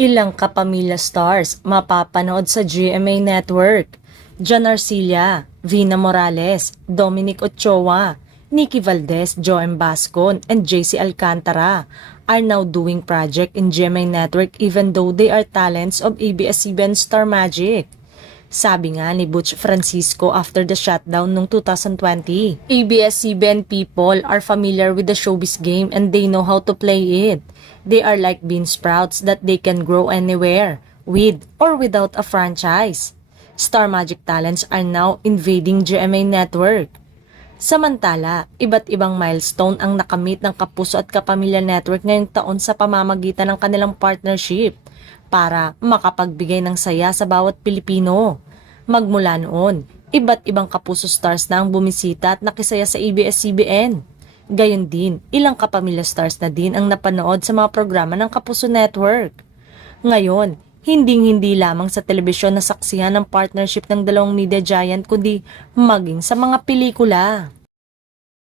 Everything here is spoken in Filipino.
Ilang kapamilya stars mapapanood sa GMA Network. Jan Arcilla, Vina Morales, Dominic Ochoa, Nikki Valdez, Joem Bascon, and JC Alcantara are now doing project in GMA Network even though they are talents of ABS-CBN Star Magic. Sabi nga ni Butch Francisco after the shutdown noong 2020, ABS-CBN people are familiar with the showbiz game and they know how to play it. They are like bean sprouts that they can grow anywhere, with or without a franchise. Star Magic talents are now invading GMA Network. Samantala, iba't ibang milestone ang nakamit ng Kapuso at Kapamilya Network ngayong taon sa pamamagitan ng kanilang partnership para makapagbigay ng saya sa bawat Pilipino. Magmula noon, iba't ibang Kapuso stars na ang bumisita at nakisaya sa ABS-CBN. Gayon din, ilang kapamilya stars na din ang napanood sa mga programa ng Kapuso Network. Ngayon, hindi lamang sa telebisyon na saksihan ng partnership ng dalawang media giant kundi maging sa mga pelikula.